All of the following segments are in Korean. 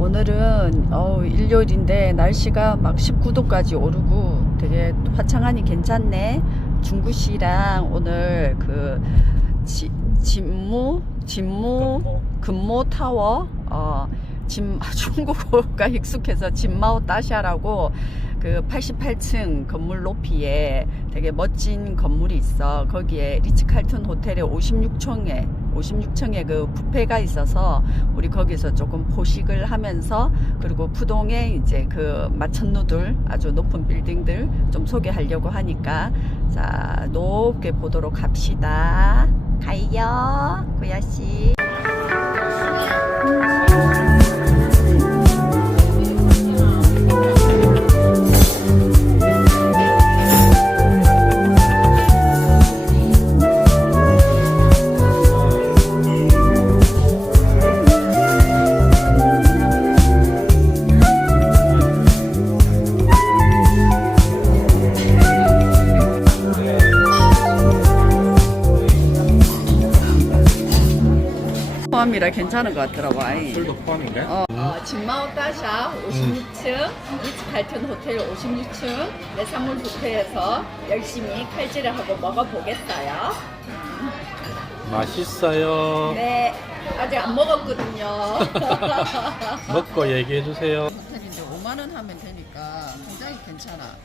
오늘은 어 일요일인데 날씨가 막 19도까지 오르고 되게 화창하니 괜찮네. 중구씨랑 오늘 그 지, 진무 진무 금모 타워 어 진, 중국어가 익숙해서 진마오 따샤라고 그 88층 건물 높이에 되게 멋진 건물이 있어. 거기에 리츠 칼튼 호텔에 56층에 56층에 그 뷔페가 있어서 우리 거기서 조금 포식을 하면서 그리고 푸동에 이제 그 마천루들 아주 높은 빌딩들 좀 소개하려고 하니까 자 높게 보도록 합시다. 가요, 구야 씨. 포함이라 괜찮은 것 같더라고. 아이. 술도 포함인가요? 어, 어, 진마오 따샤 56층, 리츠 칼튼 호텔 56층, 내산물 뷔페에서 열심히 칼질을 하고 먹어보겠어요. 맛있어요. 네, 아직 안 먹었거든요. 먹고 얘기해 주세요. 호텔인데 5만 원 하면 되니까 굉장히 괜찮아.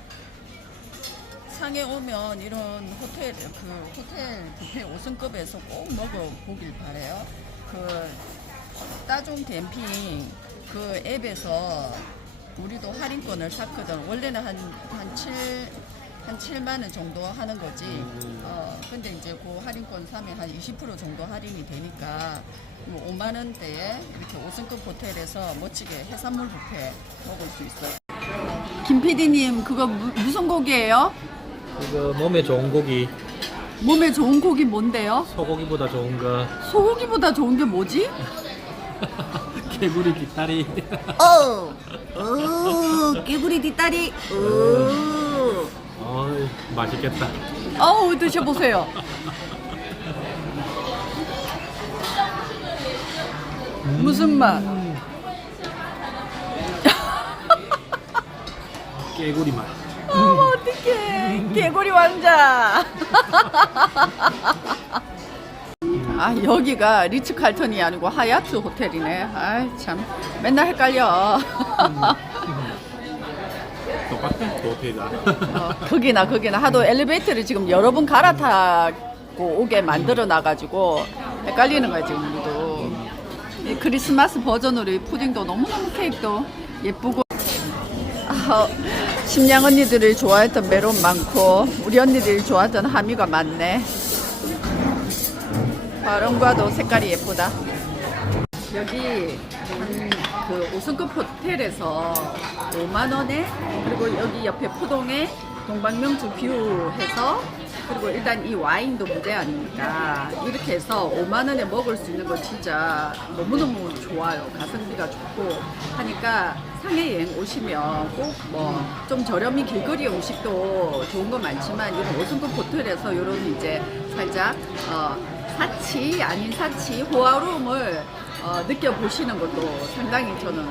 상해 오면 이런 호텔 그 호텔 뷔페 5승급에서 꼭 먹어보길 바래요. 그 따종 캠핑 그 앱에서 우리도 할인권을 샀거든. 원래는 한 한 7, 한 7만 원 정도 하는 거지. 어, 근데 이제 그 할인권 사면 한 20% 정도 할인이 되니까 뭐 5만 원대에 이렇게 5승급 호텔에서 멋지게 해산물 뷔페 먹을 수 있어요. 김 PD님 그거 무, 무슨 고기예요? 이거 몸에 좋은 고기, 몸에 좋은 고기 뭔데요? 소고기보다 좋은 거, 소고기보다 좋은 게 뭐지? 개구리 뒷다리. 어, 어, 개구리 뒷다리. 어. 어이, 맛있겠다. 어우 드셔보세요. 무슨 맛? 개구리 맛. 어머 어떡해 개구리 왕자. 아 여기가 리츠 칼턴이 아니고 하얏트 호텔이네. 아이 참. 맨날 헷갈려. 똑같아? 그 호텔이다. 어, 거기나 거기나. 하도 엘리베이터를 지금 여러 번 갈아타고 오게 만들어 놔가지고 헷갈리는 거야 지금 우리도. 이 크리스마스 버전으로 이 푸딩도 너무너무 케이크도 예쁘고. 아, 심양 언니들이 좋아했던 메론 많고 우리 언니들이 좋아했던 하미가 많네. 바람과도 색깔이 예쁘다. 여기 한그 5성급 호텔에서 5만 원에 그리고 여기 옆에 포동에 동방명주 뷰 해서 그리고 일단 이 와인도 무제 아닙니까? 이렇게 해서 5만 원에 먹을 수 있는 거 진짜 너무너무 좋아요. 가성비가 좋고 하니까 상해 여행 오시면 꼭 뭐 좀 저렴이 길거리 음식도 좋은 거 많지만 이런 5성급 호텔에서 이런 이제 살짝 어 사치 아닌 사치 호화로움을 어, 느껴보시는 것도 상당히 저는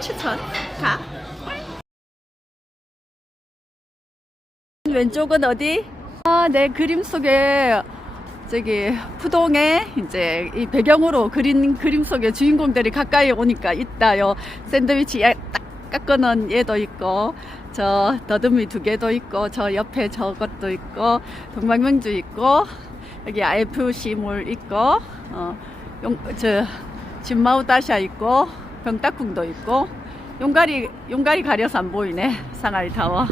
추천 가 왼쪽은 어디? 아, 내 그림 속에 저기 푸동에 이제 이 배경으로 그린 그림 속에 주인공들이 가까이 오니까 있다요. 샌드위치 야- 딱 깎아놓은 얘도 있고 저 더듬이 두 개도 있고 저 옆에 저것도 있고 동방명주 있고 여기 IFC몰 있고 어, 용, 저 진마우 다샤 있고 병따궁도 있고 용가리 용가리 가려서 안 보이네 상하이 타워.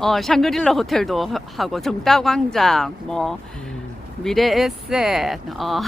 어, 샹그릴라 호텔도 하- 하고 정다광장 뭐 음, 미래 에셋 어,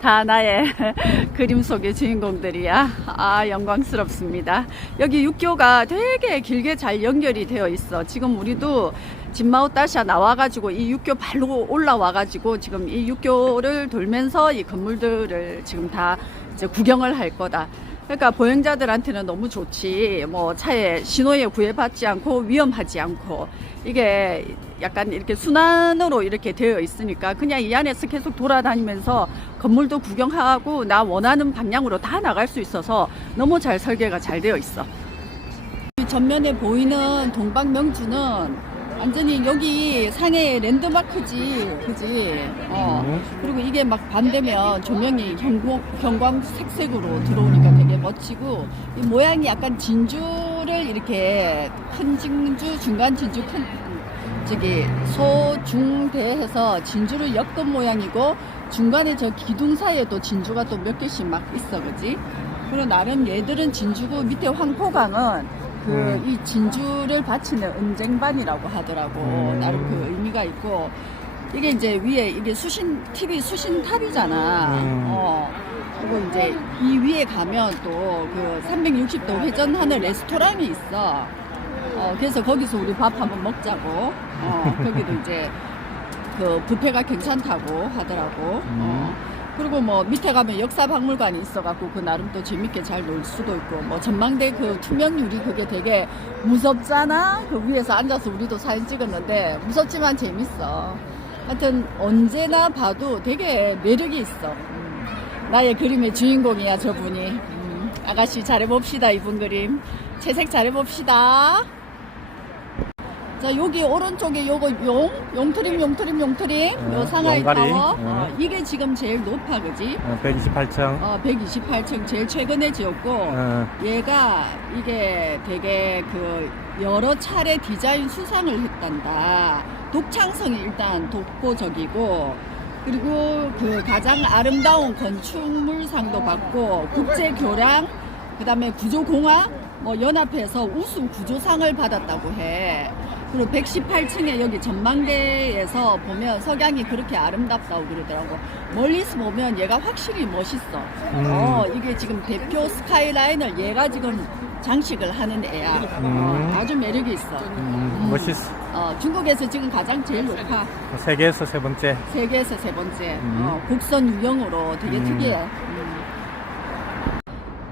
다 나의 그림 속의 주인공들이야. 아 영광스럽습니다. 여기 육교가 되게 길게 잘 연결이 되어 있어. 지금 우리도 진마오 따샤 나와가지고 이 육교 발로 올라와가지고 지금 이 육교를 돌면서 이 건물들을 지금 다 이제 구경을 할 거다. 그러니까 보행자들한테는 너무 좋지. 뭐 차에 신호에 구애받지 않고 위험하지 않고 이게 약간 이렇게 순환으로 이렇게 되어 있으니까 그냥 이 안에서 계속 돌아다니면서 건물도 구경하고 나 원하는 방향으로 다 나갈 수 있어서 너무 잘 설계가 잘 되어 있어. 이 전면에 보이는 동방명주는 완전히 여기 상해 랜드마크지, 그지? 어. 음. 그리고 이게 막 반대면 조명이 형광, 형광색색으로 들어오니까 되게 멋지고 이 모양이 약간 진주를 이렇게 큰 진주, 중간 진주, 큰 저기 소중대 해서 진주를 엮은 모양이고 중간에 저 기둥 사이에도 진주가 또 몇 개씩 막 있어, 그지? 그리고 나름 얘들은 진주고 밑에 황포강은 그 음. 이 진주를 바치는 은쟁반이라고 하더라고. 음. 나름 그 의미가 있고 이게 이제 위에 이게 수신 TV 수신탑이잖아. 음. 어. 그리고 이제 이 위에 가면 또 그 360도 회전하는 레스토랑이 있어. 어, 그래서 거기서 우리 밥 한번 먹자고. 어, 거기도 이제 그 뷔페가 괜찮다고 하더라고. 어. 그리고 뭐 밑에 가면 역사 박물관이 있어갖고 그 나름 또 재밌게 잘 놀 수도 있고 뭐 전망대 그 투명 유리 그게 되게 무섭잖아. 그 위에서 앉아서 우리도 사진 찍었는데 무섭지만 재밌어. 하여튼 언제나 봐도 되게 매력이 있어. 음, 나의 그림의 주인공이야 저분이. 음, 아가씨 잘해봅시다 이분 그림. 채색 잘해봅시다. 자 여기 오른쪽에 요거 용 용트림 용트림 용트림 어, 요 상하이 용가리. 타워 어. 어, 이게 지금 제일 높아 그지? 어, 128층. 어 128층 제일 최근에 지었고 어, 얘가 이게 되게 그 여러 차례 디자인 수상을 했단다. 독창성이 일단 독보적이고 그리고 그 가장 아름다운 건축물상도 받고 국제 교량 그다음에 구조공학 뭐 연합회에서 우수 구조상을 받았다고 해. 그리고 118층에 여기 전망대에서 보면 석양이 그렇게 아름답다고 그러더라고. 멀리서 보면 얘가 확실히 멋있어. 음. 어, 이게 지금 대표 스카이라인을 얘가 지금 장식을 하는 애야. 음. 어, 아주 매력이 있어. 음, 멋있어. 어, 중국에서 지금 가장 제일 높아. 세계에서 세 번째. 세계에서 세 번째. 음. 어, 곡선 유형으로 되게 음. 특이해. 음.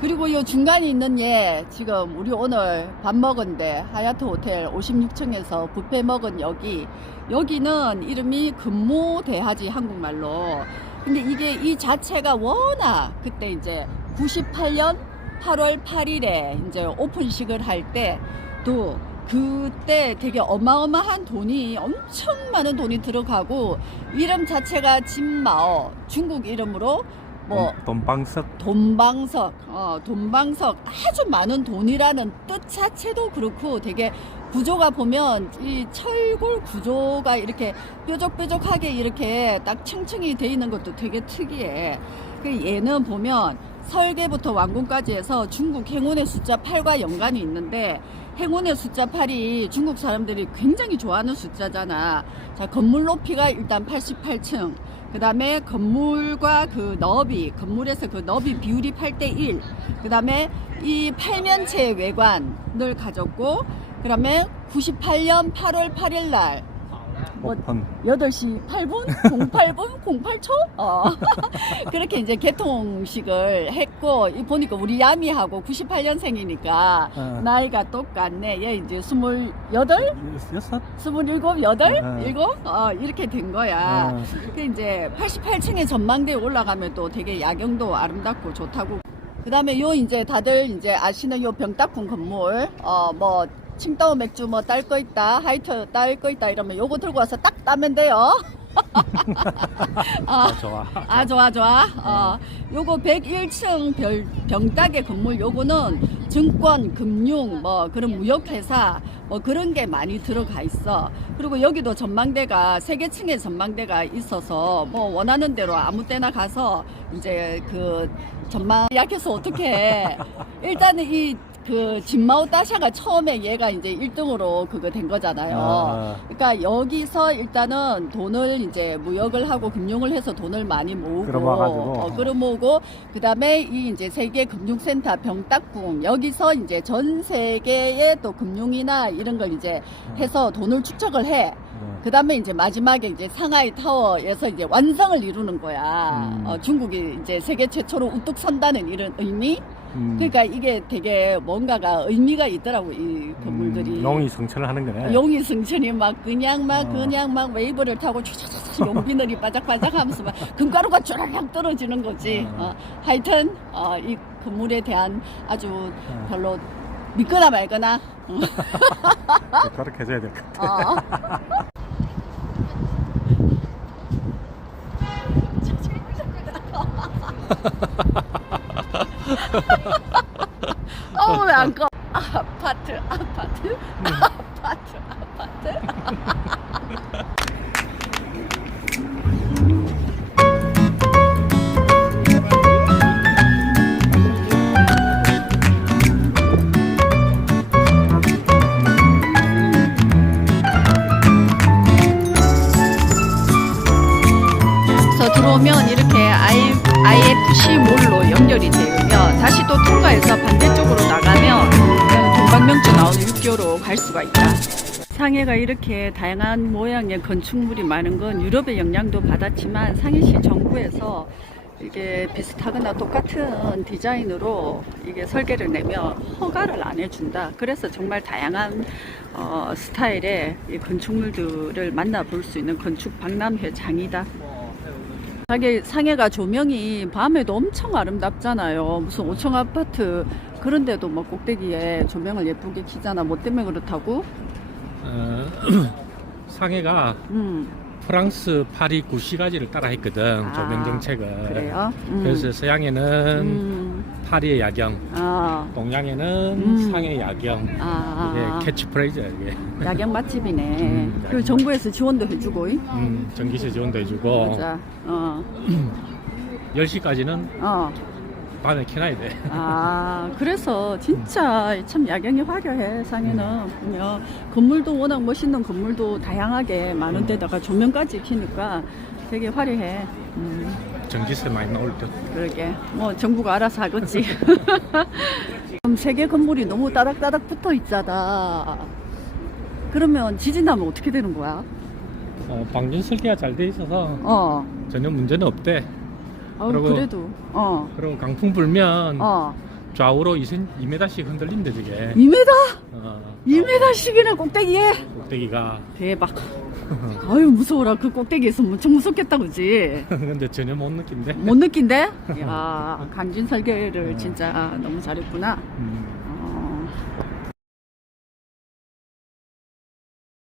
그리고 요 중간에 있는 얘 지금 우리 오늘 밥 먹은데 하얏트 호텔 56층에서 뷔페 먹은 여기 여기는 이름이 근무대하지 한국말로 근데 이게 이 자체가 워낙 그때 이제 98년 8월 8일에 이제 오픈식을 할때또 그때 되게 어마어마한 돈이 엄청 많은 돈이 들어가고 이름 자체가 진마오 중국 이름으로 뭐 돈- 돈방석. 돈방석, 어, 돈방석 아주 많은 돈이라는 뜻 자체도 그렇고 되게 구조가 보면 이 철골 구조가 이렇게 뾰족뾰족하게 이렇게 딱 층층이 돼 있는 것도 되게 특이해. 그 얘는 보면 설계부터 완공까지 해서 중국 행운의 숫자 8과 연관이 있는데 행운의 숫자 8이 중국 사람들이 굉장히 좋아하는 숫자잖아. 자, 건물 높이가 일단 88층. 그 다음에 건물과 그 너비, 건물에서 그 너비 비율이 8대1. 그 다음에 이 팔면체 외관을 가졌고, 그 다음에 98년 8월 8일 날, 뭐, 오픈. 8시 8분? 08분? 08초? 어. 그렇게 이제 개통식을 했고, 이 보니까 우리 야미하고 98년생이니까 어. 나이가 똑같네. 얘 이제 28? 여섯? 27? 8? 어. 7? 어, 이렇게 된 거야. 어. 그 이제 88층의 전망대에 올라가면 또 되게 야경도 아름답고 좋다고. 그 다음에 요 이제 다들 이제 아시는 요 병따kun 건물, 어, 뭐, 칭따오 맥주 뭐 딸 거 있다, 하이트 딸거 있다 이러면 요거 들고 와서 딱 따면 돼요. 아, 좋아. 아 좋아 좋아 어 요거 101층 별, 병따개 건물 요거는 증권 금융 뭐 그런 무역회사 뭐 그런 게 많이 들어가 있어 그리고 여기도 전망대가 세 개 층의 전망대가 있어서 뭐 원하는 대로 아무 때나 가서 이제 그 전망 약해서 어떻게 일단은 이 그 진마오 따샤가 처음에 얘가 이제 1등으로 그거 된 거잖아요. 아. 그러니까 여기서 일단은 돈을 이제 무역을 하고 금융을 해서 돈을 많이 모으고 끌어모아가지고. 어, 끌어모으고 그다음에 이 이제 세계 금융센터 병따궁 여기서 이제 전 세계의 또 금융이나 이런 걸 이제 해서 돈을 축적을 해. 어. 그다음에 이제 마지막에 이제 상하이 타워에서 이제 완성을 이루는 거야. 음. 어, 중국이 이제 세계 최초로 우뚝 선다는 이런 의미. 음. 그러니까 이게 되게 뭔가가 의미가 있더라고 이 건물들이. 음, 용이 성천을 하는 거네. 용이 승천이 막 그냥 막 어. 그냥 막 웨이브를 타고 촤촤촤 용비늘이 바짝바짝 하면서 막 금가루가 쭈르륵 떨어지는 거지. 어. 어, 하여튼 어, 이 건물에 대한 아주 별로 믿거나 말거나. 어. 그렇게 해줘야 될 것 같아. 어. 어, 왜 안 꺼? 아파트, 아파트, 아파트, 아파트. 들어오면 이렇게 I, IFC 몰로 연결이 되면 다시 또 통과해서 반대쪽으로 나가면 그냥 동방명주 나오는 육교로 갈 수가 있다. 상해가 이렇게 다양한 모양의 건축물이 많은 건 유럽의 영향도 받았지만 상해시 정부에서 이게 비슷하거나 똑같은 디자인으로 이게 설계를 내면 허가를 안 해준다. 그래서 정말 다양한 어, 스타일의 이 건축물들을 만나볼 수 있는 건축 박람회장이다. 상해, 상해가 조명이 밤에도 엄청 아름답잖아요. 무슨 5층 아파트 그런 데도 뭐 꼭대기에 조명을 예쁘게 키잖아. 뭐 때문에 그렇다고? 어, 상해가 음, 프랑스 파리 구시가지를 따라 했거든. 아, 조명 정책을. 그래요? 음, 그래서 서양에는 음, 파리의 야경, 아, 동양에는 음. 상해 야경. 아, 이게 캐치프레이즈야 이게. 야경 맛집이네. 음, 그리고 야경. 정부에서 지원도 해주고, 이? 음, 전기세 지원도 해주고 맞아. 어, 10시까지는 어. 밤에 켜놔야 돼. 아, 그래서 진짜 참 야경이 화려해, 상해는. 보면 건물도 워낙 멋있는 건물도 다양하게 많은 데다가 조명까지 켜니까 되게 화려해. 음, 전기세 많이 나올 때. 그러게. 뭐 정부가 알아서 하겠지. 그럼 세계 건물이 너무 따닥따닥 붙어 있잖아. 그러면 지진 나면 어떻게 되는 거야? 어, 방진 설계가 잘 돼 있어서 어. 전혀 문제는 없대. 어, 그리고- 그래도. 어. 그리고 강풍 불면 어. 좌우로 2cm, 2m씩 흔들린대 저게. 2m? 어, 2m씩이나 꼭대기에? 꼭대기가. 대박. 아유 무서워라 그 꼭대기에서 엄청 무섭겠다 그지? 근데 전혀 못 느낀대. 못 느낀대? 야 강진 설계를 진짜 너무 잘했구나. 음,